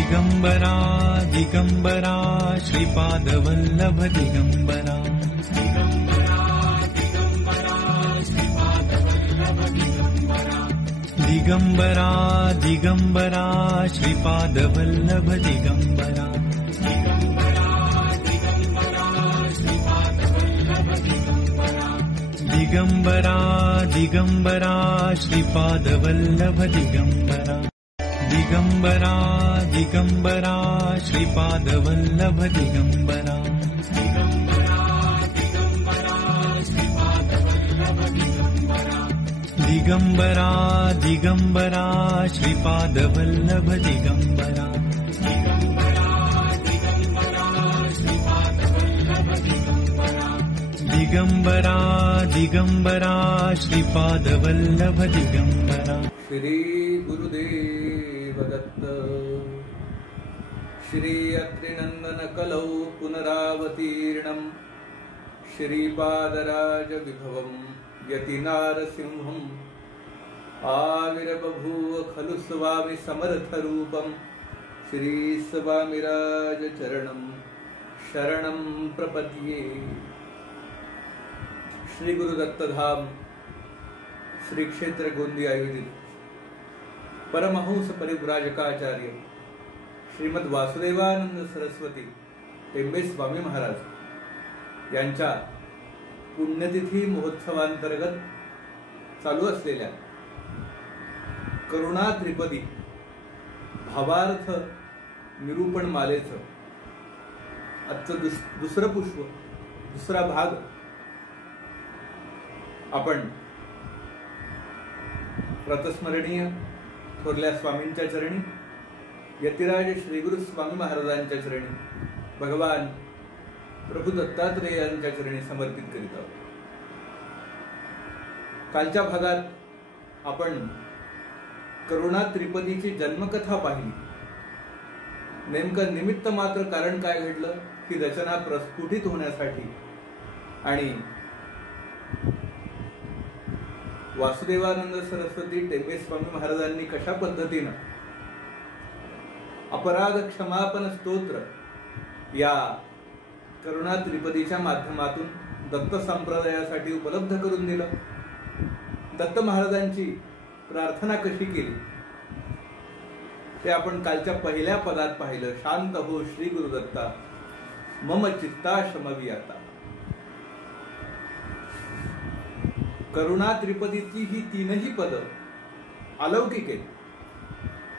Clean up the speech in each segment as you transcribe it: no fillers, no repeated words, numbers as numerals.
दिगंबरा दिगंबरा श्रीपादवल्लभ दिगंबरा दिगंबरा दिगंबरा श्रीपादवल्लभ दिगंबरा दिगंबरा दिगंबरा श्रीपादवल्लभ दिगंबरा दिगंबरा दिगंबरा श्रीपादवल्लभ दिगंबरा दिगंबरा दिगंबरा श्रीपादवल्लभ दिगंबरा दिगंबरा दिगंबरा श्रीपादवल्लभ दिगंबरा। श्री गुरुदेव दत्त। श्री अत्रिनंदन कलौ पुनरावतीर्णं श्रीपादराज विभवं यतिनारसिंहम् आविर्बभूव खलु स्वामी समर्थरूपं श्री स्वामिराज चरणं शरणं प्रपद्ये। श्री गुरुदत्तधाम श्री क्षेत्र गोंदी आयोजित परमहंस परिव्राजकाचार्य श्रीमद वासुदेवानंद सरस्वती टेंबे स्वामी महाराज यांच्या पुण्यतिथी महोत्सवांतर्गत चालू असलेल्या करुणा त्रिपदी भावार्थ निरूपण मालेचं आजचं दुसरं पुष्प, दुसरा भाग आपण प्रतस्मरणीय थोरल्या स्वामींच्या चरणी, यतिराज श्री गुरु स्वामी महाराजांच्या चरणी, भगवान प्रभू दत्तात्रेयांच्या चरणी समर्पित करीत आहोत। कालच्या भागात आपण करुणा त्रिपदीची जन्मकथा पाहिली। नेमकं निमित्त मात्र कारण काय घडलं, ही रचना प्रस्फुटित होण्यासाठी आणि वासुदेवानंद सरस्वती टेंबे स्वामी महाराजांनी कशा पद्धतीनं अपराध क्षमापन स्तोत्र या करुणा त्रिपदीच्या माध्यमातून दत्त संप्रदायासाठी उपलब्ध करून दिलं, दत्त महाराजांची प्रार्थना कशी केली ते आपण कालच्या पहिल्या पदात पाहिलं। शांत हो श्री गुरुदत्ता मम चित्ता शमवियाता। करुणा त्रिपदीतली ही तीनही पद अलौकिक आहेत,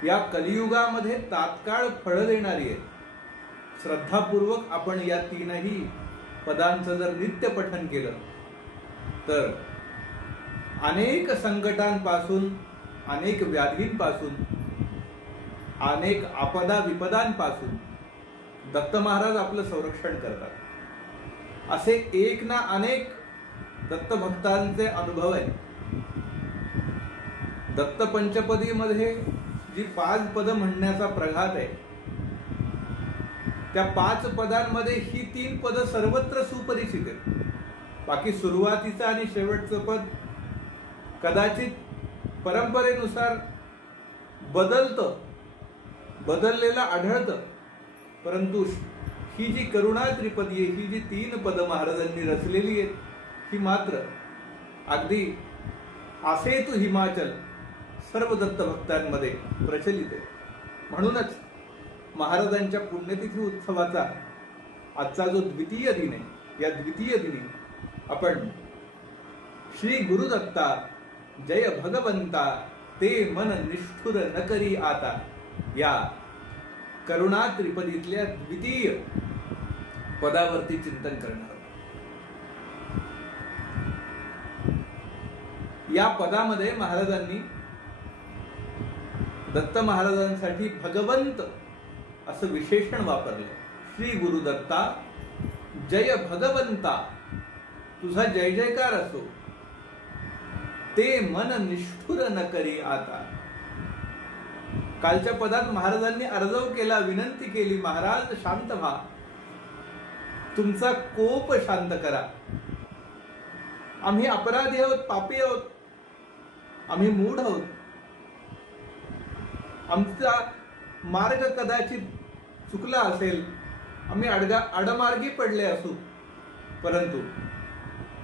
या कलियुगामध्ये तात्काळ फळ देणारी आहेत। श्रद्धापूर्वक आपण या तीनही पदांचं जर नित्य पठन केलं तर अनेक संकटांपासून, अनेक व्याधींपासून, अनेक आपदा विपदांपासून दत्त महाराज आपलं संरक्षण करतात। असे एक ना अनेक दत्त भक्तांचे अनुभव आहे। दत्त पंचपदी मध्ये जी 5 पद म्हणण्याचा प्रघात आहे, त्या 5 पदांमध्ये ही 3 पद सर्वत्र सुपरिचित आहेत। बाकी सुरुवातीचं आणि शेवटचं पद कदाचित परंपरेनुसार बदललेलं आढळतं, परंतु ही जी करुणा त्रिपदी आहे, ही जी 3 पद महाराजांनी रचलेली आहेत, ही मात्र अगदी आसेतु हिमाचल सर्व दत्त भक्तांमध्ये प्रचलित आहे। म्हणूनच महाराजांच्या पुण्यतिथी उत्सवाचा आजचा जो द्वितीय दिन आहे, या द्वितीय दिनी आपण श्री गुरुदत्ता जय भगवंता ते मन निष्ठुर न करी आता या करुणा त्रिपदीतल्या द्वितीय पदावरती चिंतन करणार। या पदामध्ये महाराजांनी दत्त महाराजांसाठी भगवंत असं विशेषण वापरले। श्री गुरुदत्ता जय भगवंता, तुझा जय जयकार असो, ते मन निष्ठुर न करी आता। कालच्या पदात महाराजांनी अर्जव केला, विनंती केली, महाराज शांत व्हा, तुमचा कोप शांत करा। आम्ही अपराधी आहोत, पापी आहोत, आम्ही मूढ आहोत, आमचा मार्ग कदाचित चुकला असेल, आम्ही आडमार्गी पडले असू, परंतु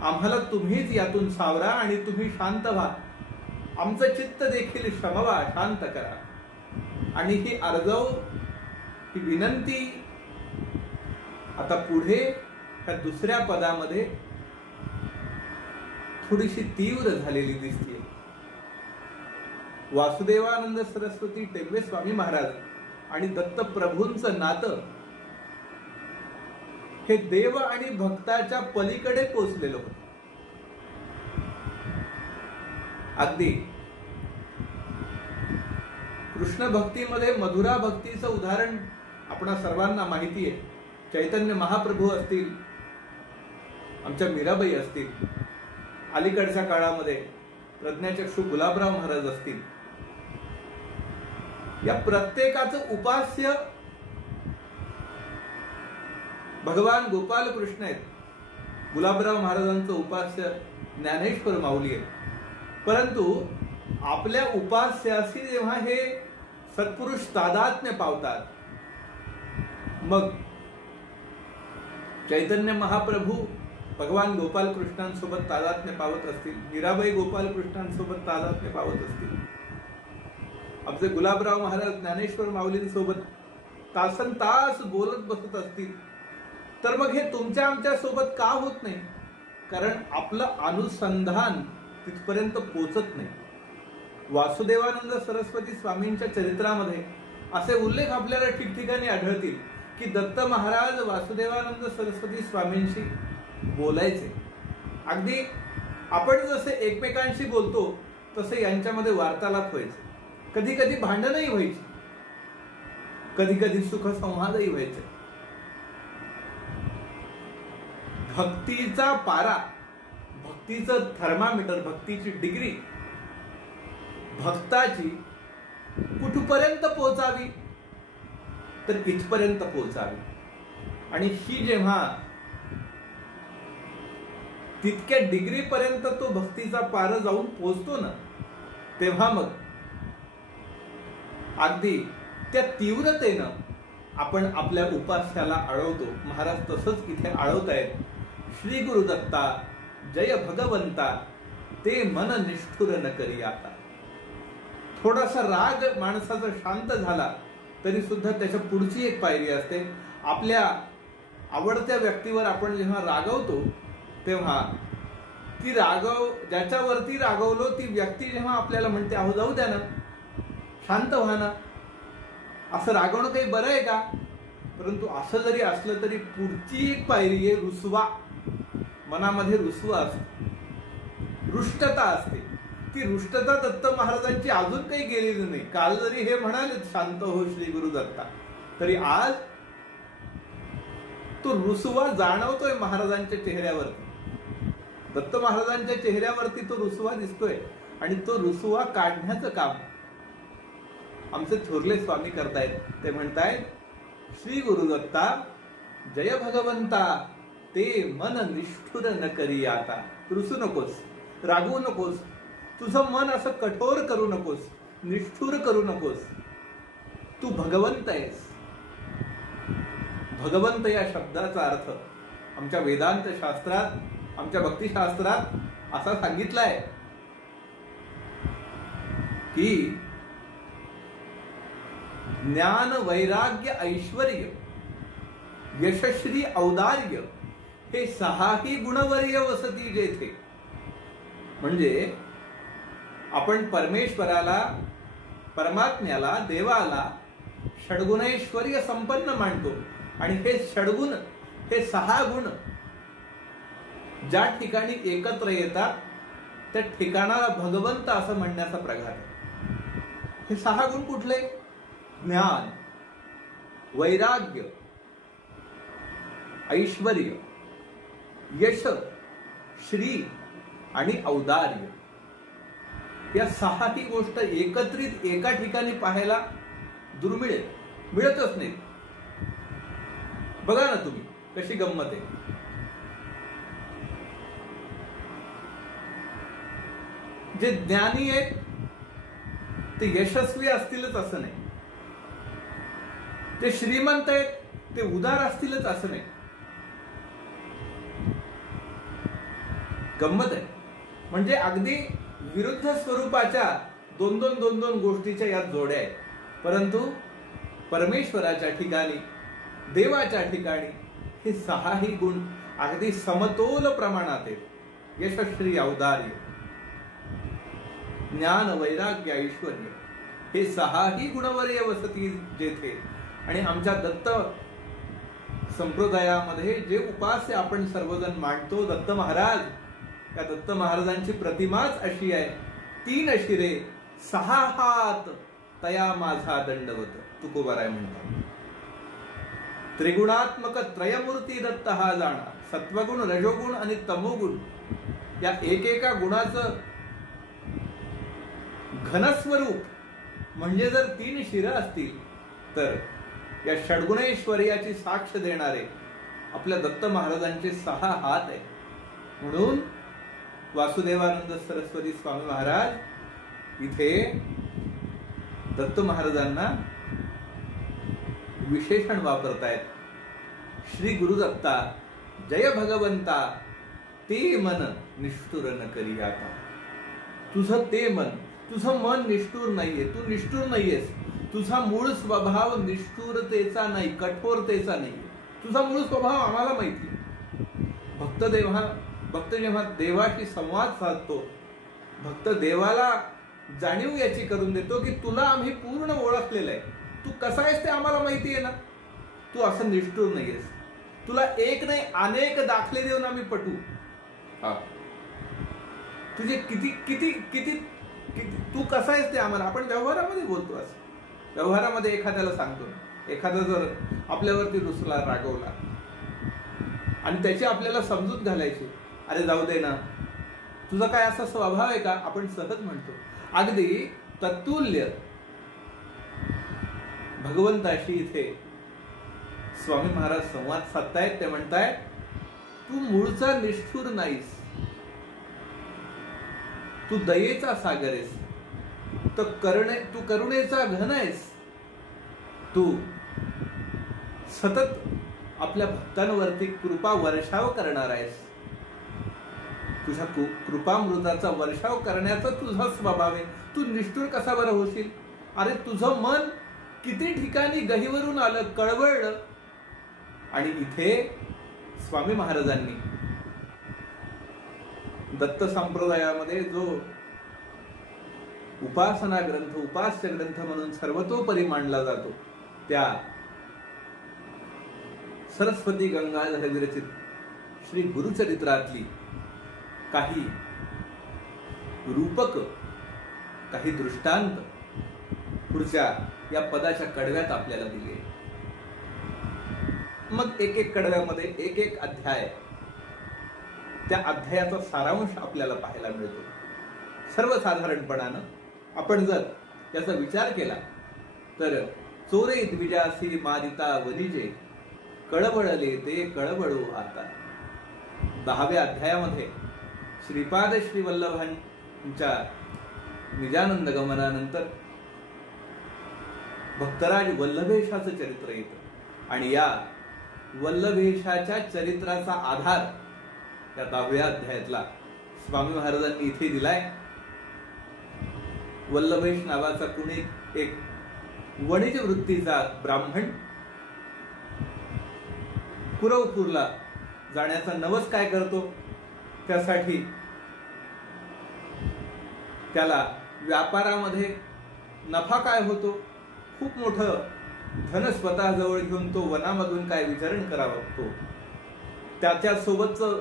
आम्हाला तुम्हीच यातून सावरा आणि तुम्ही शांत व्हा, आमचं चित्त देखील शमवा, शांत करा. आणि ही आर्जव, ही विनंती आता पुढे ह्या दुसऱ्या पदामध्ये थोडीशी तीव्र झालेली दिसते. वासुदेवानंद सरस्वती टेंबे स्वामी महाराज आणि दत्तप्रभूंचं नातं हे देव आणि भक्ताच्या पलीकडे पोचलेलं होतं. अगदी कृष्ण भक्तीमध्ये मधुरा भक्तीचं उदाहरण आपणा सर्वांना माहिती आहे. चैतन्य महाप्रभू असतील, आमच्या मीराबाई असतील, अलीकडच्या काळामध्ये प्रज्ञाचक्षू गुलाबराव महाराज असतील, या प्रत्येकाचं उपास्य भगवान गोपाल कृष्ण आहेत. गुलाबराव महाराजांचं उपास्य ज्ञानेश्वर माऊली आहे. परंतु आपल्या उपास्याशी जेव्हा हे सत्पुरुष तादात्म्य पावतात, मग चैतन्य महाप्रभू भगवान गोपाल कृष्णांसोबत तादात्म्य पावत असतील, मीराबाई गोपाल कृष्णांसोबत तादात्म्य पावत असतील, आमचे गुलाबराव महाराज ज्ञानेश्वर माऊलींसोबत तासन तास बोलत बसत असतील, तर मग हे तुमच्या आमच्या सोबत का होत नाही? कारण आपलं अनुसंधान तिथपर्यंत पोचत नाही. वासुदेवानंद सरस्वती स्वामींच्या चरित्रामध्ये असे उल्लेख आपल्याला ठिकठिकाणी आढळतील की दत्त महाराज वासुदेवानंद सरस्वती स्वामींशी बोलायचे. अगदी आपण जसे एकमेकांशी बोलतो तसे यांच्यामध्ये वार्तालाप व्हायचे. कधी कधी भांडणही व्हायची, कधी कधी सुखसंवादही व्हायचे. भक्तीचा पारा, भक्तीचं थर्मामीटर, भक्तीची डिग्री भक्ताची कुठपर्यंत पोहोचावी, तर इथपर्यंत पोहोचावी. आणि ही जेव्हा तितक्या डिग्री पर्यंत तो भक्तीचा पार जाऊन पोहोचतो ना, तेव्हा मग अगदी त्या तीव्रतेनं आपण आपल्या उपास्याला आळवतो. महाराज तसंच इथे आळवतायत. श्री गुरुदत्ता जय भगवंता, ते मन निष्ठुर न करी आता. थोडासा राग माणसाचा शांत झाला तरी सुद्धा त्याच्या पुढची एक पायरी असते. आपल्या आवडत्या व्यक्तीवर आपण जेव्हा रागवतो तेव्हा ती ज्याच्यावरती रागवलो ती व्यक्ती जेव्हा आपल्याला म्हणते, अहो जाऊ द्या ना, शांत व्हा ना, असं रागवणं काही बरं आहे का? परंतु असं जरी असलं तरी पुढची एक पायरी आहे रुसवा. मनामध्ये रुसवा असते, रुष्टता असते. ती रुष्टता दत्त महाराजांची अजून काही गेलेली नाही. काल जरी हे म्हणाले शांत हो श्री गुरुदत्ता, तरी आज तो रुसवा जाणवतोय महाराजांच्या चेहऱ्यावरती. दत्त महाराजांच्या चेहऱ्यावरती तो रुसवा दिसतोय आणि तो रुसवा काढण्याचं काम आमचे थोरले स्वामी करतायत. ते म्हणतायत, श्री गुरुदत्ता जय भगवंता, ते मन निष्ठुर न करी आता. रुसू नकोस, रागवू नकोस, तुझं मन असं कठोर करू नकोस, निष्ठुर करू नकोस. तू भगवंत आहेस. भगवंत या शब्दाचा अर्थ आमच्या वेदांत शास्त्रात, आमच्या भक्तिशास्त्रात असा सांगितलाय की ज्ञान वैराग्य ऐश्वर्य यशश्री औदार्य हे सहाही गुणवर्य वसती जेथे. म्हणजे आपण परमेश्वराला, परमात्म्याला, देवाला षडगुणैश्वर्य संपन्न मानतो. आणि हे षडगुण, हे सहा गुण ज्या ठिकाणी एकत्र येतात त्या ठिकाणाला भगवंत असं म्हणण्याचा प्रकार आहे. हे सहा गुण कुठले? ज्ञान, वैराग्य, ऐश्वर्य, यश, श्री आणि औदार्य. या सहाही गोष्ट एकत्रित एका ठिकाणी पाहायला दुर्मिळ आहे, मिळतच नाही. बघा ना तुम्ही कशी गंमत आहे. जे ज्ञानी आहेत ते यशस्वी असतीलच असं नाही. ते श्रीमंत आहेत, ते उदार असतीलच असं नाही. गंमत आहे. म्हणजे अगदी विरुद्ध स्वरूपाच्या दोन दोन गोष्टीच्या यात जोड्या आहेत. परंतु परमेश्वराच्या ठिकाणी, देवाच्या ठिकाणी हे सहाही गुण अगदी समतोल प्रमाणात आहेत. यशश्री, औदार्य, ज्ञान, वैराग्य, ऐश्वर्य हे सहाही गुणवर्य वसती जेथे. आणि आमच्या दत्त संप्रदायामध्ये जे उपास्य आपण सर्वजण मांडतो, दत्त महाराज, त्या दत्त महाराजांची प्रतिमाच अशी आहे. 3 शिरे 6 हात तया माझा दंडवत, तुकोबाराय म्हणतात. त्रिगुणात्मक त्रयमूर्ती दत्त हा जाणा. सत्वगुण, रजोगुण आणि तमोगुण या एकेका गुणाचं घनस्वरूप म्हणजे जर 3 शिरं असतील तर या षड्गुणेश्वर्याची साक्ष देणारे आपल्या दत्त महाराजांचे 6 हात आहे. म्हणून वासुदेवानंद सरस्वती स्वामी महाराज इथे दत्त महाराजांना विशेषण वापरतायत. श्री गुरुदत्ता जय भगवंता, ते मन निष्ठुर न करी आता. तुझं ते मन, तुझं मन निष्ठुर नाहीये, तू निष्ठुर नाहीयेस. तुझा मूळ स्वभाव निष्ठुरतेचा नाही, कठोरतेचा नाही. तुझा मूळ स्वभाव आम्हाला माहिती. भक्त जेव्हा देवाशी संवाद साधतो, भक्त देवाला जाणीव याची करून देतो की तुला आम्ही पूर्ण ओळखलेलं आहे, तू कसा आहेस ते आम्हाला माहिती आहे ना, तू असं निष्ठुर नाहीयेस. तुला एक नाही अनेक दाखले देऊन आम्ही पटू. तुझे किती किती किती किती तू कसा आहेस ते आम्हाला. आपण व्यवहारामध्ये बोलतो. असं व्यवहारामध्ये एखाद्याला सांगतो, एखादा जर आपल्यावरती रुसला, रागवला आणि त्याची आपल्याला समजूत घालायची, अरे जाऊ दे ना, तुझा काय असा स्वभाव आहे का, आपण सहज म्हणतो. अगदी तत्तुल्य भगवंताशी इथे स्वामी महाराज संवाद साधतायत. ते म्हणतायत तू मूळचा निष्ठुर नाहीस, तू दयेचा सागर आहेस, तू करुणेचा घन आहेस, तू सतत आपल्या भक्तांवरती कृपा वर्षाव करणार आहेस. तुझ्या कृपामृताचा वर्षाव करण्याचा तुझा स्वभाव आहे. तू निष्ठुर कसा बरं होशील. अरे तुझं मन किती ठिकाणी गहिवरून आलं, कळवळलं. आणि इथे स्वामी महाराजांनी दत्त संप्रदायामध्ये जो उपासना ग्रंथ, उपास्य ग्रंथ म्हणून सर्वतोपरी मांडला जातो, त्या सरस्वती गंगाधर विरचित श्री गुरुचरित्रातली काही रूपक, काही दृष्टांत पुढच्या या पदाच्या कडव्यात आपल्याला दिले. मग एक एक कडव्यामध्ये एक एक अध्याय, त्या अध्यायाचा सारांश आपल्याला पाहायला मिळतो. सर्वसाधारणपणानं आपण जर याचा विचार केला तर चोरे द्विजासी मारिता वनिजे, कळवळले ते कळवळू आता. 10व्या अध्यायामध्ये श्रीपाद श्री वल्लभांच्या निजानंद गमनानंतर भक्तराज वल्लभेशाचं चरित्र येतं. आणि या वल्लभेशाच्या चरित्राचा आधार या 10व्या अध्यायातला स्वामी महाराजांनी इथे दिलाय. वल्लभेश नावाचा कुणी एक वणिज वृत्तीचा ब्राह्मण कुरवपूरला जाण्याचा नवस काय करतो, त्यासाठी त्याला व्यापारामध्ये नफा काय होतो, खूप मोठं धन स्वतःजवळ घेऊन तो वनामधून काय विचरण करावा लागतो. त्याच्यासोबतचं,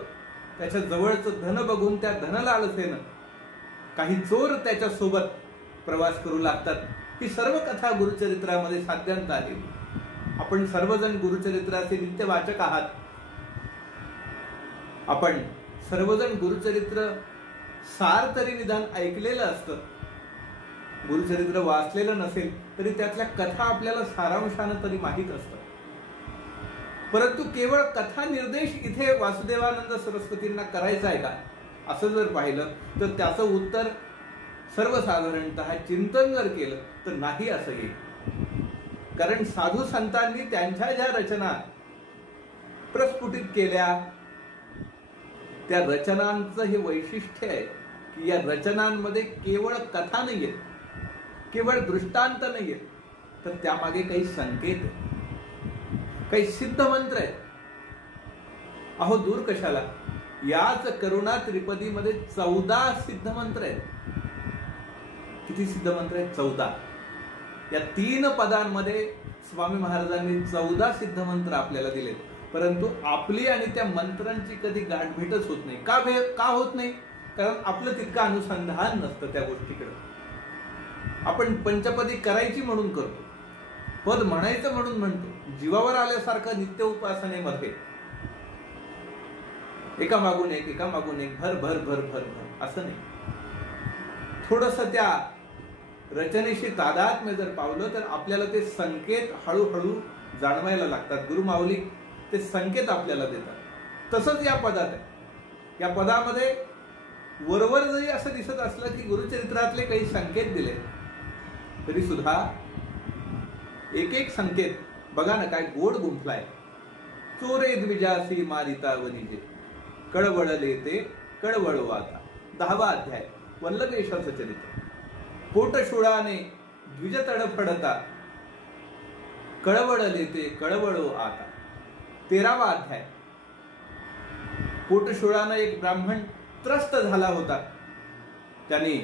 त्याच्या जवळचं धन बघून त्या धनलालसेनं काही चोर त्याच्या सोबत प्रवास करू लागतात. ही सर्व कथा गुरुचरित्रामध्ये साध्यांत आली. आपण सर्वजण गुरुचरित्राचे नित्य वाचक आहात. आपण सर्वजण गुरुचरित्र सार तरी निदान ऐकलेलं असतं. गुरुचरित्र वाचलेलं नसेल तरी त्यातल्या कथा आपल्याला सारांशानं तरी माहीत असतं. परंतु केवळ कथा निर्देश इथे वासुदेवानंद सरस्वतींना करायचा आहे का, असं जर पाहिलं तर त्याचं उत्तर सर्वसाधारणतः चिंतन जर केलं तर नाही असं येईल. कारण साधू संतांनी त्यांच्या ज्या रचना प्रस्फुटित केल्या, त्या रचनांचं हे वैशिष्ट्य आहे की या रचनांमध्ये केवळ कथा नाहीये, केवळ दृष्टांत नाहीये, तर त्यामागे काही संकेत आहे, काही सिद्ध मंत्र आहे. अहो दूर कशाला, याच करुणा त्रिपदीमध्ये 14 सिद्ध मंत्र आहेत. किती सिद्ध मंत्र आहेत? 14. या 3 पदांमध्ये स्वामी महाराजांनी 14 सिद्ध मंत्र आपल्याला दिलेत. परंतु आपली आणि त्या मंत्रांची कधी गाठभेटच होत नाही. का होत नाही? कारण आपलं तितकं अनुसंधान नसतं त्या गोष्टीकडे. आपण पंचपदी करायची म्हणून करतो, पद म्हणायचं म्हणून म्हणतो, जीवावर आल्यासारखं नित्य उपासनेमध्ये एकामागून एक एकामागून एक भर भर भर भर भर असं नाही. थोडस त्या रचनेशी तादात्म्य जर पावलं तर आपल्याला ते संकेत हळूहळू जाणवायला लागतात. गुरुमाऊली ते संकेत आपल्याला देतात. तसंच या पदात आहे. या पदामध्ये वरवर जरी असं दिसत असलं की गुरुचरित्रातले काही संकेत दिले, तरी सुद्धा एक एक संकेत बघा ना काय गोड गुंफलाय. चोरे द्विजासी मारिता वनिजे, कळवळले ते कळवळो आता. 10वा अध्याय वल्लभेशाचं चरित्र. पोटशुळाने द्विज तडफडता, कळवळले ते कळवळो आता. 13वा अध्याय. पोटशुळानं एक ब्राह्मण त्रस्त झाला होता. त्यांनी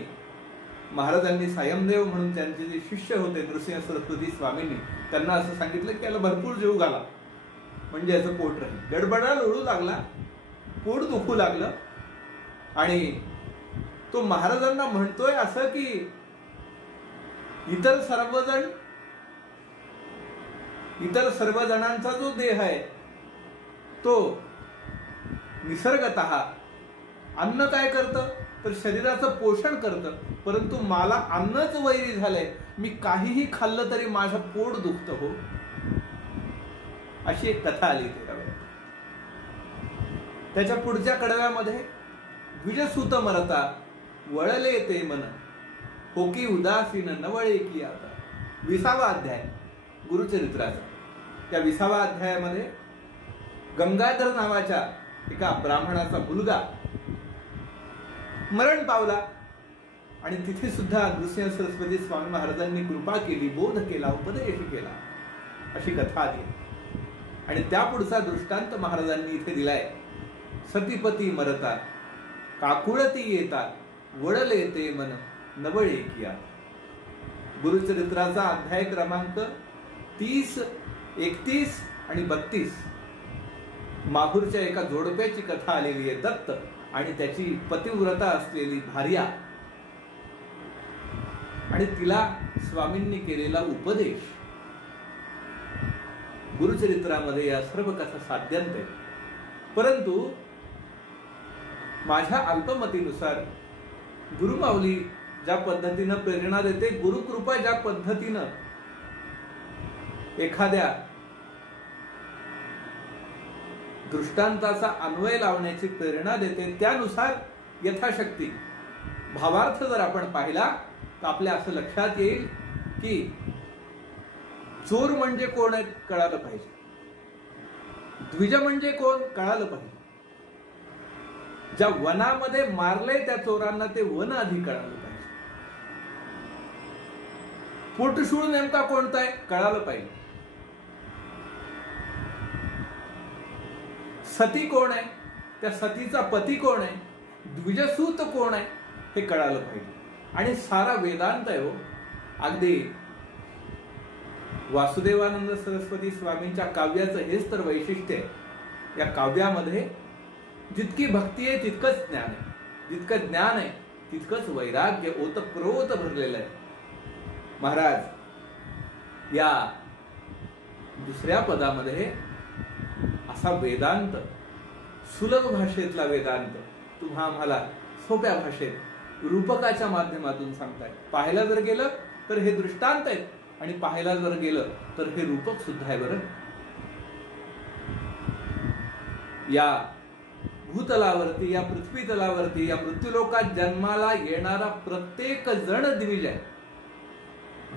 महाराजांनी सायमदेव म्हणून त्यांचे जे शिष्य होते नृसिंह सरस्वती स्वामींनी त्यांना असं सांगितलं की याला भरपूर जीव घाला म्हणजे याचं पोट राहील. गडबडा लोळू लागला, पोट दुखू लागलं आणि तो महाराजांना म्हणतोय असं की इतर सर्वजणांचा जो देह आहे तो निसर्गतः अन्न काय करतं तर शरीराचं पोषण करतं, परंतु मला अन्नच वैरी झालंय, मी काहीही खाल्लं तरी माझं पोट दुखतं हो. अशी एक कथा आली 13व्या. त्याच्या पुढच्या कडव्यामध्ये द्विजसूत मरता वळले ते मन, होकी उदासीन नवळे की आता. 20वा अध्याय गुरुचरित्राचा. त्या 20व्या अध्यायामध्ये गंगाधर नावाच्या एका ब्राह्मणाचा मुलगा मरण पावला आणि तिथे सुद्धा नृसिंह सरस्वती स्वामी महाराजांनी कृपा केली, बोध केला, उपदेश केला, अशी कथा आली. आणि त्या पुढचा दृष्टांत महाराजांनी इथे दिलाय. सतीपती मरता काकुळती येता, वळले ते मन नवळे किया. गुरुचरित्राचा अध्याय क्रमांक 30, 31 आणि 32. माहूरच्या एका जोडप्याची कथा आलेली आहे. दत्त आणि त्याची पतिव्रता असलेली भार्या आणि तिला स्वामींनी केलेला उपदेश. गुरुचरित्रामध्ये या सर्व कथा साध्यंत आहे. परंतु माझ्या अल्पमतीनुसार गुरुमाऊली ज्या पद्धतीनं प्रेरणा देते, गुरुकृपा ज्या पद्धतीनं एखाद्या दृष्टांताचा अन्वय लावण्याची प्रेरणा देते, त्यानुसार यथाशक्ती भावार्थ जर आपण पाहिला तर आपल्या असं लक्षात येईल की चोर म्हणजे कोण आहे कळालं पाहिजे, द्विज म्हणजे कोण कळालं पाहिजे, ज्या वनामध्ये मारले त्या चोरांना ते वन आधी कळालं पाहिजे, पोटशूळ नेमका कोणता आहे कळालं पाहिजे, सती कोण आहे, त्या सतीचा पती कोण आहे, द्विजसूत कोण आहे हे कळालं पाहिजे. आणि सारा वेदांत आहे हो. अगदी वासुदेवानंद सरस्वती स्वामींच्या काव्याचं हेच तर वैशिष्ट्य आहे. या काव्यामध्ये जितकी भक्ती आहे तितकंच ज्ञान आहे, जितकं ज्ञान आहे तितकंच वैराग्य ओतप्रोत भरलेलं आहे. महाराज या दुसऱ्या पदामध्ये असा वेदांत, सुलभ भाषेतला वेदांत तुम्हा आम्हाला सोप्या भाषेत रूपकाच्या माध्यमातून सांगताय. पाहायला जर गेलं तर हे दृष्टांत आहेत आणि पाहायला जर गेलं तर हे रूपक सुद्धा आहे. बरं, या भूतलावरती, या पृथ्वी तलावरती, या मृत्यूलोकात जन्माला येणारा प्रत्येक जण द्विज आहे.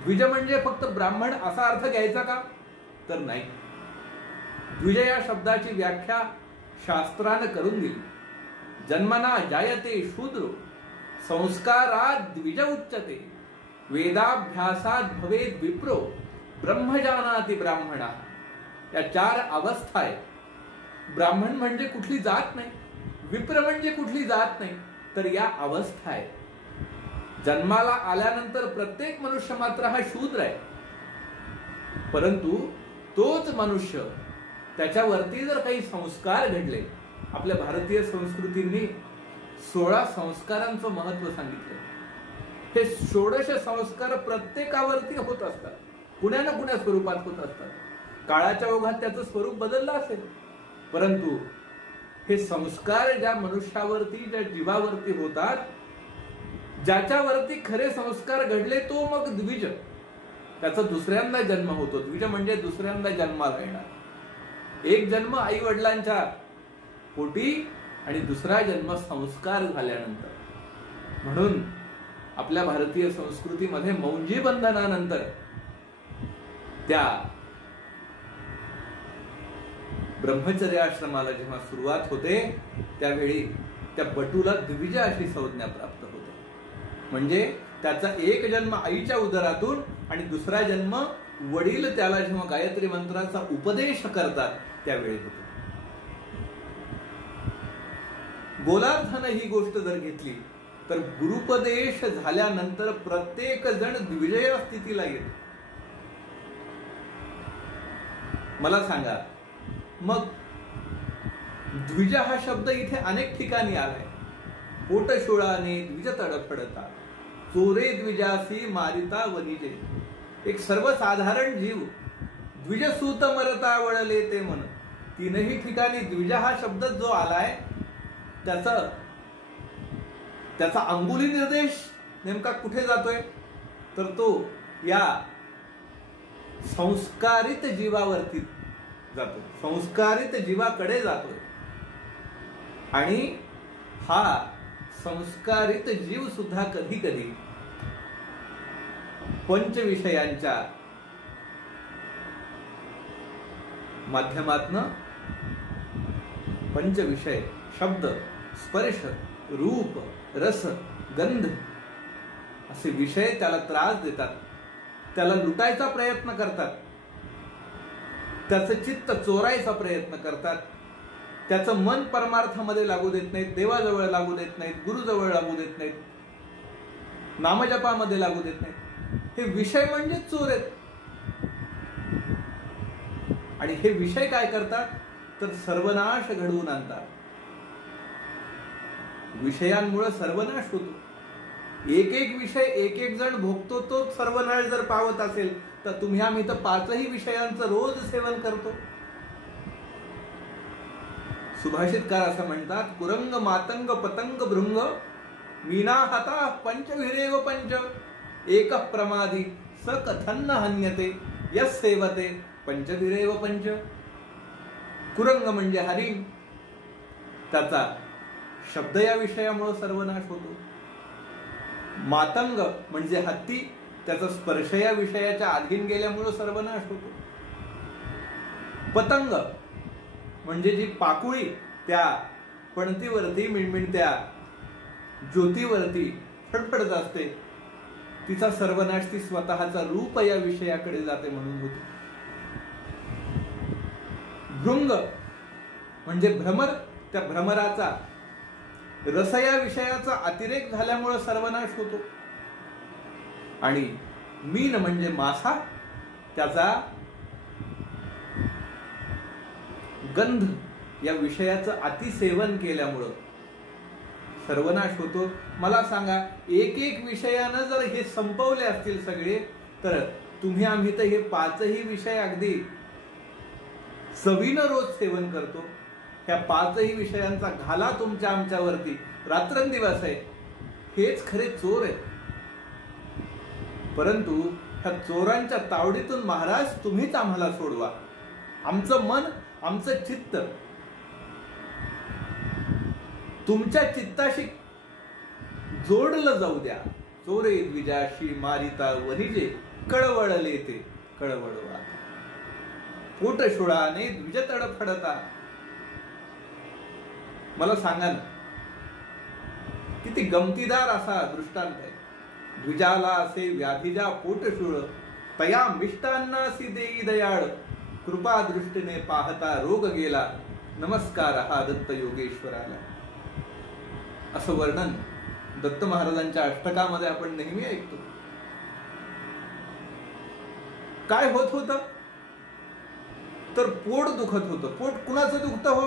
द्विज म्हणजे फक्त ब्राह्मण असा अर्थ घ्यायचा का? तर नाही. द्विज या शब्दाची व्याख्या शास्त्रानं करून दिली. जन्मना जायते शूद्रो संस्कारात द्विज उच्यते वेदाभ्यासात भवेद विप्रो ब्रह्मजानाति ब्राह्मणा. या 4 अवस्था आहेत. ब्राह्मण म्हणजे कुठली जात नाही, विप्र म्हणजे कुठली जात नाही, तर या अवस्था आहेत. जन्माला आल्यानंतर प्रत्येक मनुष्य मात्र हा शूद्र आहे. परंतु तोच मनुष्य त्याच्यावरती जर काही संस्कार घडले, आपल्या भारतीय संस्कृतींनी 16 संस्कारांचं महत्व सांगितलं. हे 16 संस्कार प्रत्येकावरती होत असतात, कुण्या ना कुण्या स्वरूपात होत असतात. काळाच्या ओघात त्याचं स्वरूप बदललं असेल, परंतु हे संस्कार ज्या मनुष्यावरती, ज्या जीवावरती होतात, ज्याच्यावरती खरे संस्कार घडले तो मग द्विज. त्याचा दुसऱ्यांदा जन्म होतो. द्विज म्हणजे दुसऱ्यांदा जन्माला येणार. एक जन्म आई वडिलांच्या पोटी आणि दुसरा जन्म संस्कार झाल्यानंतर. म्हणून आपल्या भारतीय संस्कृतीमध्ये मौंजी बंधनानंतर त्या ब्रह्मचर्य आश्रमाला जेव्हा सुरुवात होते त्यावेळी त्या बटूला द्विज अशी संज्ञा प्राप्त होते. म्हणजे त्याचा एक जन्म आईच्या उदरातून आणि दुसरा जन्म वडील त्याला जेव्हा गायत्री मंत्राचा उपदेश करतात त्यावेळी होतो. गोलार्धानं ही गोष्ट जर घेतली तर गुरुपदेश झाल्यानंतर प्रत्येक जण द्विजय स्थितीला येतो. मला सांगा, मग द्विज हा शब्द इथे अनेक ठिकाणी आलाय. पोटशुळाने द्विज तडफडता चोरे द्विजासी मारिता वनिजे. एक सर्वसाधारण जीव द्विजसूत मरता वळले ते मन. 3ही ठिकाणी द्विज हा शब्द जो आलाय त्याचा अंगुली निर्देश नेमका कुठे जातोय, तर तो या संस्कारित जीवावरती जातो, संस्कारित जीवाकडे जातोय. आणि हा संस्कारित जीव सुद्धा कधी कधी पंचविषयांच्या माध्यमातनं, पंचविषय शब्द, स्पर्श, रूप, रस, गंध असे विषय त्याला त्रास देतात, त्याला लुटायचा प्रयत्न करतात, त्याचं चित्त चोरायचा प्रयत्न करतात, त्याचं मन परमार्थामध्ये लागू देत नाहीत, देवाजवळ लागू देत नाहीत, गुरुजवळ लागू देत नाहीत, नामजपामध्ये लागू देत नाहीत. हे विषय म्हणजे चोर आहेत. आणि हे विषय काय करतात तर सर्वनाश घडवून आणतात. विषयांमुळे सर्वनाश होतो. एक एक विषय एक एक जण भोगतो, तो सर्वनाश जर पावत असेल तर तुम्ही आम्ही तर 5ही विषयांचं रोज सेवन करतो. सुभाषितकार असं म्हणतात, कुरंग मातंग पतंग भृंग मीना हाता पंचविरेव पंच एक प्रमादी स कथन्न हन्यते यस सेवते पंचविरेव पंच. कुरंग म्हणजे हरिण, त्याचा शब्द या विषयामुळे सर्वनाश होतो. मातंग म्हणजे हत्ती, त्याचा स्पर्श या विषयाच्या अधीन गेल्यामुळे सर्वनाश होतो. पतंग म्हणजे जी पाकुळी त्या पणतीवरती मिणमिणत्या ज्योतीवरती फडफडत असते, तिचा सर्वनाश ती स्वतःचा रूप या विषयाकडे जाते म्हणून होतो. भृंग म्हणजे भ्रमर, त्या भ्रमराचा रस या विषयाचा अतिरेक झाल्यामुळे सर्वनाश होतो. आणि मीन म्हणजे मासा, त्याचा गंध या विषयाचं अतिसेवन केल्यामुळं सर्वनाश होतो. मला सांगा, एक एक विषयानं जर हे संपवले असतील सगळे, तर तुम्ही आम्ही तर हे 5ही विषय अगदी चवीनं रोज सेवन करतो. ह्या 5ही विषयांचा घाला तुमच्या आमच्यावरती रात्रंदिवस आहे. हेच खरे चोर आहेत. परंतु ह्या चोरांच्या तावडीतून महाराज तुम्हीच आम्हाला सोडवा. आमचं मन, आमचं चित्त तुमच्या चित्ताशी जोडलं जाऊ द्या. चोरे द्विजाशी मारिता वनिजे कळवळले ते कळवळवा, पोट शुळाने द्विज तडफडता. मला सांगा ना, किती गमतीदार असा दृष्टांत आहे. द्विजाला असे व्याधीजा पोटशूळ, तया मिष्टान्नासी देई दयाळ, कृपा दृष्टीने पाहता रोग गेला, नमस्कार हा दत्त योगेश्वराला. असं वर्णन दत्त महाराजांच्या अष्टकामध्ये आपण नेहमी ऐकतो. काय होत होतं तर पोट दुखत होतं. पोट कुणाचं दुखतं हो?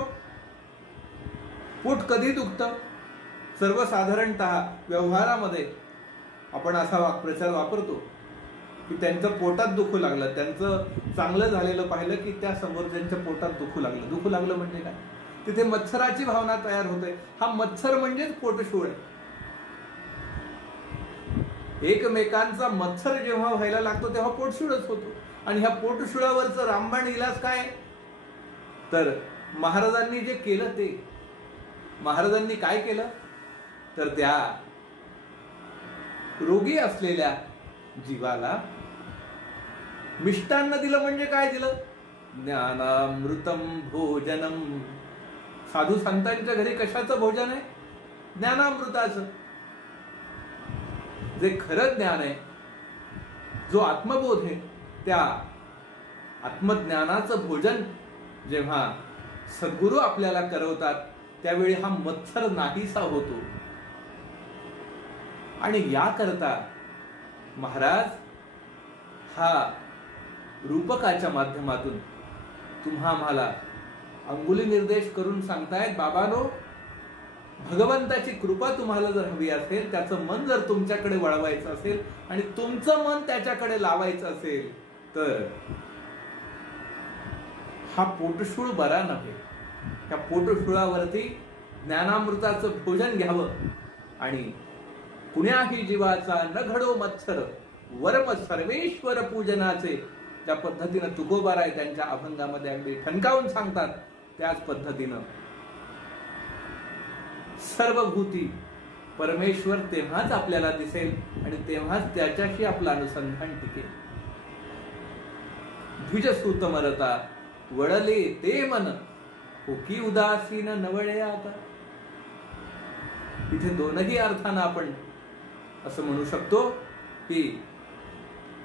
पोट कधी दुखतं? सर्वसाधारणतः व्यवहारामध्ये आपण असा वाक्प्रचार वापरतो की त्यांचं पोटात दुखू लागलं, त्यांचं चांगलं झालेलं पाहिलं की त्या समोरच्यांच्या पोटात दुखू लागलं. दुखू लागलं म्हणजे काय? तिथे मत्सराची भावना तयार होते. हा मत्सर म्हणजेच पोटशूळ आहे. एकमेकांचा मत्सर जेव्हा व्हायला लागतो तेव्हा पोटशूळच होतो. आणि ह्या पोटशुळावरचं रामबाण इलाज काय? तर महाराजांनी जे केलं ते, महाराजांनी काय केलं तर त्या रोगी असलेल्या जीवाला मिष्टान्न दिलं. म्हणजे काय दिलं? ज्ञानामृतम भोजनम. साधू संतांच्या घरी कशाचं भोजन आहे? ज्ञानामृताचं. जे खरं ज्ञान आहे, जो आत्मबोध आहे, त्या आत्मज्ञानाचं भोजन जेव्हा सद्गुरू आपल्याला करवतात त्यावेळी हा मत्सर नाहीसा होतो. आणि याकरता महाराज हा रूपकाच्या माध्यमातून तुम्हा आम्हाला अंगुली निर्देश करून सांगतायत, बाबानो, भगवंताची कृपा तुम्हाला जर हवी असेल, त्याचं मन जर तुमच्याकडे वळवायचं असेल आणि तुमचं मन त्याच्याकडे लावायचं असेल तर हा पोटशूळ बरा नव्हे. त्या पोटशुळावरती ज्ञानामृताचं भोजन घ्यावं आणि कुण्याही जीवाचा न घडो मत्सर, वर्म सर्वेश्वर पूजनाचे. ज्या पद्धतीनं तुकोबाराय त्यांच्या अभंगामध्ये अगदी ठणकावून सांगतात, त्याच पद्धतीनं सर्वभूती परमेश्वर तेव्हाच आपल्याला दिसेल आणि तेव्हाच त्याच्याशी आपलं अनुसंधान टिकेल. द्विजसूत मरता वळले ते मन, होकी उदासीन नवळे आता. इथे दोनही अर्थानं आपण असं म्हणू शकतो की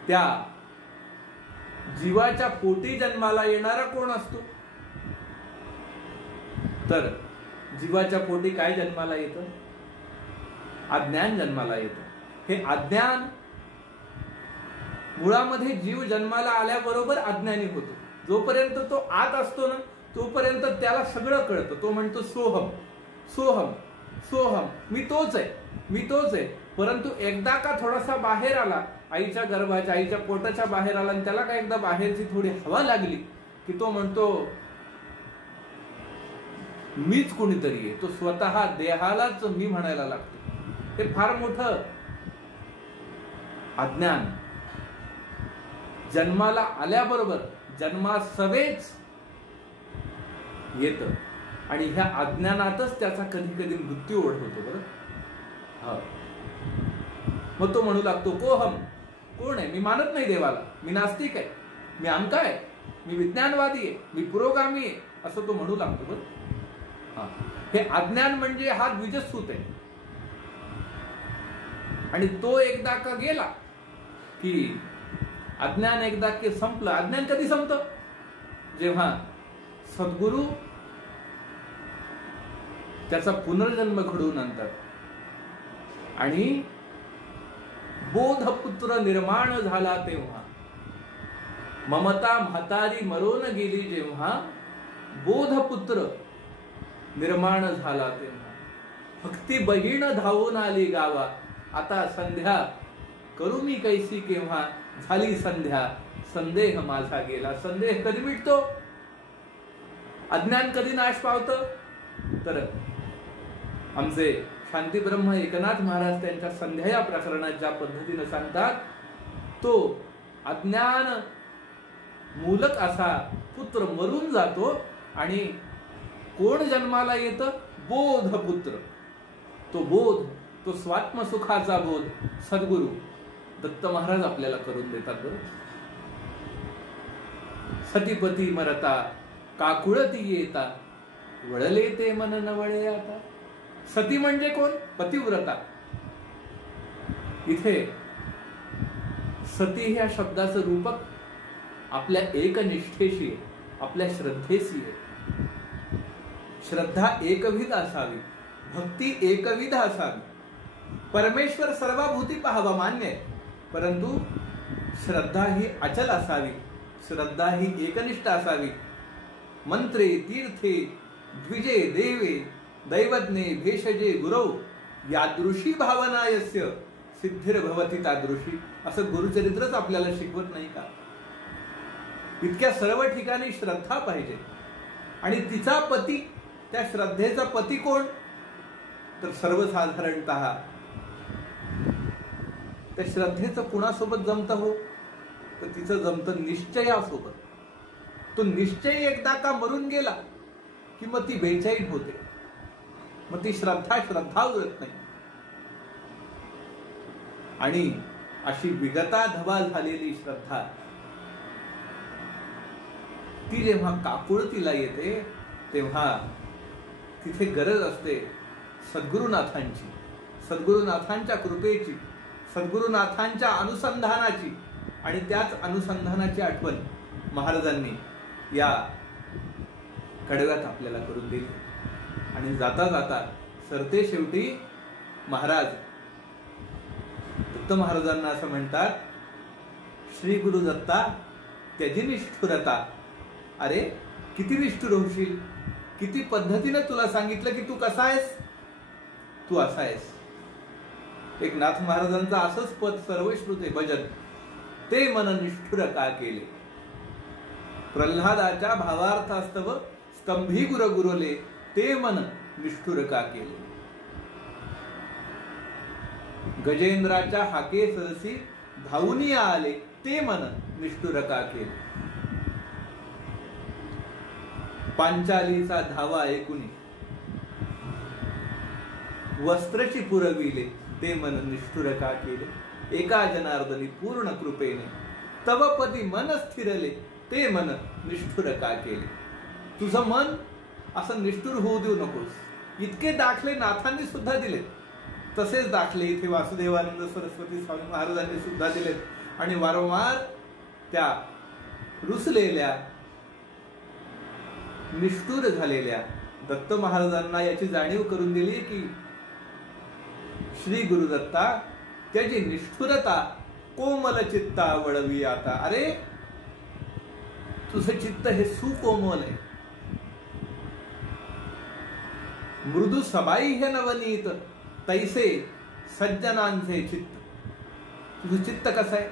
त्या जीवाच्या पोटी जन्माला येणारा कोण असतो? तर जीवाच्या पोटी काय जन्माला येतं? अज्ञान जन्माला येतं. हे अज्ञान मुळामध्ये जीव जन्माला आल्याबरोबर अज्ञानी होतो. जोपर्यंत तो आत असतो ना तोपर्यंत त्याला सगळं कळतं. तो म्हणतो सोहम सोहम सोहम, मी तोच आहे, मी तोच आहे. परंतु एकदा का थोडासा बाहेर आला, आईच्या गर्भाच्या, आईच्या पोटाच्या बाहेर आला आणि त्याला का एकदा बाहेरची थोडी हवा लागली की तो म्हणतो मीच कोणीतरी आहे. तो स्वतः देहालाच मी म्हणायला लागतो. हे फार मोठं अज्ञान. जन्माला आल्याबरोबर जन्मासवेच येतं आणि ह्या अज्ञानातच त्याचा कधी कधी मृत्यू ओढवतो. बरं, मग तो म्हणू लागतो कोहम, कोण आहे? मी मानत नाही देवाला, मी नास्तिक आहे, मी अमका आहे, मी विज्ञानवादी आहे, मी पुरोगामी आहे, असं तो म्हणू लागतो. बरं, हे अज्ञान म्हणजे हा द्विजसूत आहे. आणि तो एकदा का गेला की अज्ञान एकदा की संपलं. अज्ञान कधी संपतं? जेव्हा सद्गुरू त्याचा पुनर्जन्म घडवून आणतात आणि बोधपुत्र निर्माण झाला तेव्हा, ममता म्हातारी मरून गेली जेव्हा, बोधपुत्र निर्माण झाला तेव्हा, भक्ती बहीण धावून आली गावा, आता संध्या करू मी कैसी केव्हा, झाली संध्या संदेह माझा गेला. संदेह कधी मिटतो? अज्ञान कधी नाश पावतं? तर आमचे शांती ब्रह्म एकनाथ महाराज त्यांच्या संध्या या प्रकरणात ज्या पद्धतीने सांगतात, तो अज्ञान मूलक असा पुत्र मरून जातो आणि कोण जन्माला येतं? बोधपुत्र. तो बोध, तो स्वात्मसुखाचा बोध सद्गुरू दत्त महाराज आपल्याला करून देतात बरं. सतीपती मरता काकुळती येता वळले ते मन नवळे आता. सती म्हणजे कोण? पतिव्रता. इथे सती ह्या शब्दाचं रूपक आपल्या एकनिष्ठेशी आहे, आपल्या श्रद्धेशी आहे. श्रद्धा एकविध असावी, भक्ती एकविध असावी. परमेश्वर सर्वभूती पाहावा मान्य आहे, परंतु श्रद्धा ही अचल असावी, श्रद्धा ही एकनिष्ठ असावी. मंत्रे तीर्थे द्विजे देवे दैवज्ञे भेषजे गुरौ यादृशी भावना यस्य सिद्धिर्भवती तादृशी. असं गुरुचरित्रच आपल्याला शिकवत नाही का? इतक्या सर्व ठिकाणी श्रद्धा पाहिजे. आणि तिचा पती, त्या श्रद्धेचा पती कोण? तर सर्वसाधारणतः त्या श्रद्धेचं कुणासोबत जमतं हो? तर तिचं जमतं निश्चयासोबत. तो निश्चय एकदा का मरून गेला की मग ती बेचैन होते, मग ती श्रद्धा उरत नाही. आणि अशी विगता धबा झालेली श्रद्धा ती जेव्हा काकुळतीला येते तेव्हा तिथे गरज असते सद्गुरुनाथांची, सद्गुरुनाथांच्या कृपेची, सद्गुरुनाथांच्या अनुसंधानाची. आणि त्याच अनुसंधानाची आठवण महाराजांनी या कडव्यात आपल्याला करून दिली. आणि जाता जाता सरते शेवटी महाराज दत्त महाराजांना असं म्हणतात, श्री गुरु दत्ता त्याची निष्ठुरता. अरे किती निष्ठुर होशील, किती पद्धतीने तुला सांगितलं की तू कसा आहेस, तू असा आहेस. एक नाथ महाराजांचं असंच पद सर्वश्रुत आहे भजन, ते मन निष्ठुर का केले. प्रल्हादाच्या भावार्थास्तव स्तंभी गुर गुरले, ते मन निष्ठुर का केले. गजेंद्राच्या हाके सरसी धावून आले, ते मन निष्ठुर का केले. पांचालीचा धावा ऐकुनी वस्त्रची पुरविले, ते मन निष्ठुर का केले. एका जनार्दनी पूर्ण कृपेने तव पदी मन स्थिरले, ते मन निष्ठुर का केले. तुझं मन असं निष्ठुर होऊ देऊ नकोस. इतके दाखले नाथांनी सुद्धा दिलेत, तसेच दाखले इथे वासुदेवानंद सरस्वती स्वामी महाराजांनी सुद्धा दिलेत. आणि वारंवार त्या रुसलेल्या निष्ठुर झालेल्या दत्त महाराजांना याची जाणीव करून दिली की श्री गुरुदत्ता त्याची निष्ठुरता कोमल चित्ता वळवी आता. अरे तुझं चित्त हे सुकोमल आहे, मृदू सबाई हे नवनीत तैसे सज्जनांचे चित्त. तुझं चित्त कसं आहे?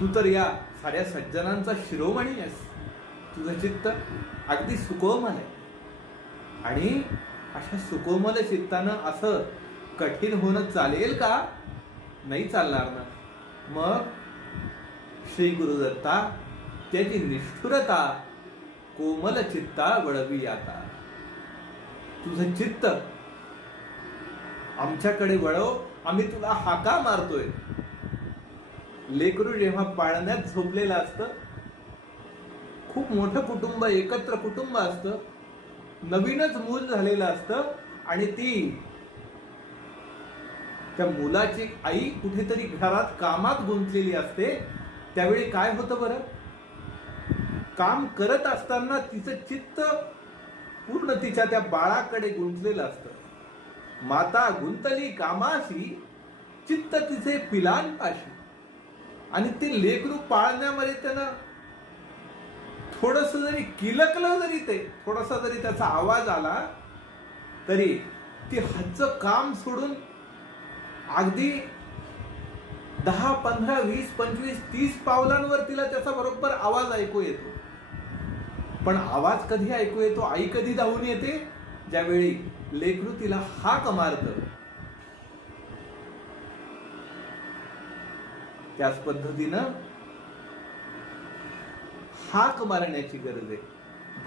तू तर या साऱ्या सज्जनांचा शिरोमणी आहेस. तुझं चित्त अगदी सुकोमल आहे. आणि अशा सुकोमल चित्तानं असं कठीण होणं चालेल का? नाही चालणार ना. मग श्री गुरुदत्ता त्याची निष्ठुरता कोमल चित्ता वळवी आता. तुझं चित्त आमच्याकडे वळव, आम्ही तुला हाका मारतोय. लेकरू जेव्हा पाळण्यात झोपलेलं असतं, खूप मोठं कुटुंब, एकत्र कुटुंब असतं, नवीनच मूल झालेलं असतं आणि त्या मुलाची आई कुठेतरी घरात कामात गुंतलेली असते. त्यावेळी काय होतं बरं? काम करत असताना तिचं चित्त पूर्ण तिच्या त्या बाळाकडे गुंतलेलं असतं. माता गुंतली कामाशी, चित्त तिचे पिलांपाशी. आणि ते लेकरू पाळण्यामध्ये त्यानं थोडस जरी किलकलं, जरी ते थोडासा जरी त्याचा आवाज आला तरी ती हातचं काम सोडून अगदी 10, 15, 20, 25, 30 पावलांवर तिला त्याचा बरोबर आवाज ऐकू येतो. पण आवाज कधी ऐकू येतो, आई कधी धावून येते? ज्यावेळी लेकरू तिला हाक मारतं. त्याच पद्धतीनं हाक मारण्याची गरज आहे.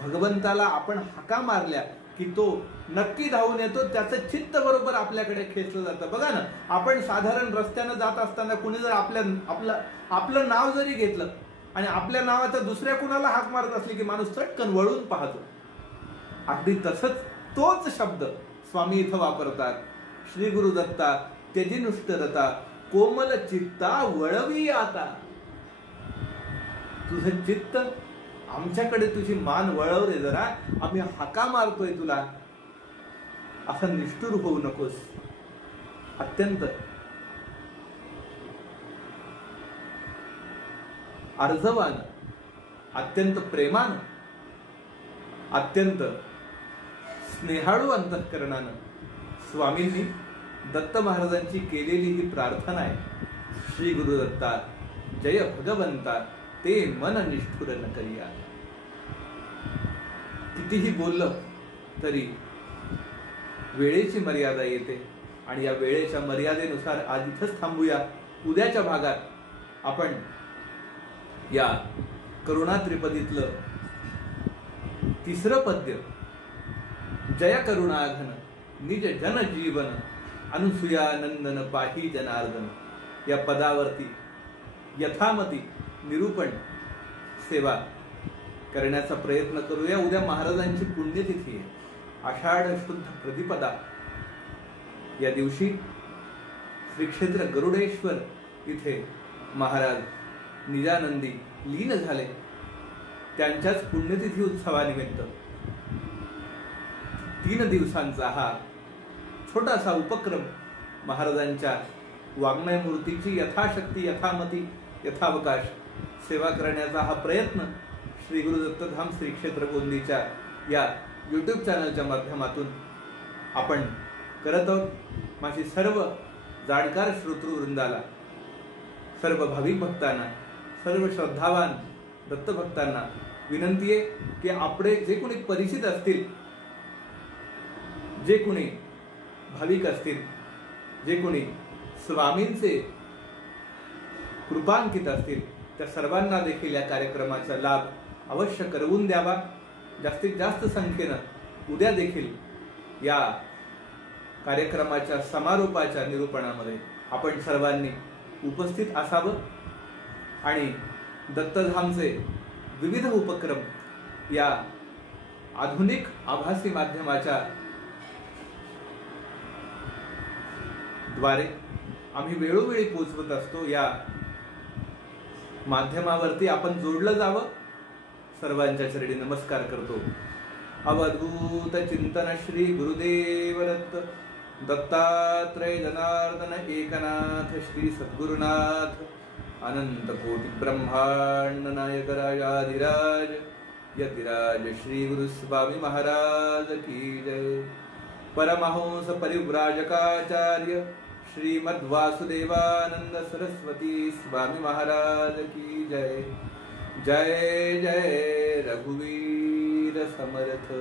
भगवंताला आपण हाका मारल्या की तो नक्की धावून येतो, त्याचं चित्त बरोबर आपल्याकडे खेचलं जातं. बघा ना, आपण साधारण रस्त्यानं जात असताना कुणी जर आपलं नाव जरी घेतलं आणि आपल्या नावाचा दुसऱ्या कुणाला हाक मारत असली की माणूस चटकन वळून पाहतो. अगदी तसंच तोच शब्द स्वामी इथं वापरतात. श्री गुरु दत्ता त्यजी नुष्टरता कोमल चित्ता वळवी आता. तुझं चित्त आमच्याकडे, तुझी मान वळव रे जरा, आम्ही हाका मारतोय तुला, असं निष्ठुर होऊ नकोस. अत्यंत अर्जवान, अत्यंत प्रेमान, अत्यंत स्नेहाळू अंतःकरणानं स्वामींनी दत्त महाराजांची केलेली ही प्रार्थना आहे. श्री गुरुदत्ता जय भगवंता ते मन निष्ठुर न करिया. कितीही बोललं तरी वेळेची मर्यादा येते आणि या वेळेच्या मर्यादेनुसार आज इथंच थांबूया. उद्याच्या भागात आपण या करुणा त्रिपदीतलं तिसरं पद्य जय करुणाघन निज जन जीवन अनुसुया नंदन पाही जनार्दन या पदावरती यथामती निरूपण सेवा करण्याचा प्रयत्न करूया. उद्या महाराजांची पुण्यतिथी आहे, आषाढ शुद्ध प्रतिपदा. या दिवशी श्री क्षेत्र गरुडेश्वर इथे महाराज निजानंदी लीन झाले. त्यांच्याच पुण्यतिथी उत्सवानिमित्त 3 दिवसांचा हा छोटासा उपक्रम, महाराजांच्या वाङ्मय मूर्तीची यथाशक्ती यथामती यथावकाश सेवा करण्याचा हा प्रयत्न श्री गुरु दत्तधाम श्री क्षेत्र गोंदीच्या या YouTube चॅनलच्या माध्यमातून आपण करत आहोत. माझी सर्व जाणकार श्रोतृवृंदाला, सर्व भाविक भक्तांना, सर्व श्रद्धावान दत्तभक्तांना विनंती आहे की आपले जे कोणी परिचित असतील, जे कोणी भाविक असतील, जे कोणी स्वामींचे कृपांकित असतील, त्या सर्वांना देखील या कार्यक्रमाचा लाभ अवश्य करवून द्यावा. जास्तीत जास्त संख्येनं उद्या देखील या कार्यक्रमाच्या समारोपाच्या निरूपणामध्ये आपण सर्वांनी उपस्थित असावं आणि दत्तधामचे विविध उपक्रम या आधुनिक आभासी माध्यमाच्या द्वारे आम्ही वेळोवेळी पोहोचवत असतो. या माध्यमावरती आपण जोडलं जावं. सर्वांच्या चरणी नमस्कार करतो. अवधूत चिंतन श्री गुरुदेव दत्त दत्तात्रय जनार्दन एकनाथ श्री सद्गुरुनाथ अनंत कोटि ब्रह्मांड नायक राजाधिराज यतिराज श्री गुरु स्वामी महाराज की जय. परमहंस परिव्राजकाचार्य श्रीमद वासुदेवानंद सरस्वती स्वामी महाराज की जय. जय जय रघुवीर समर्थ.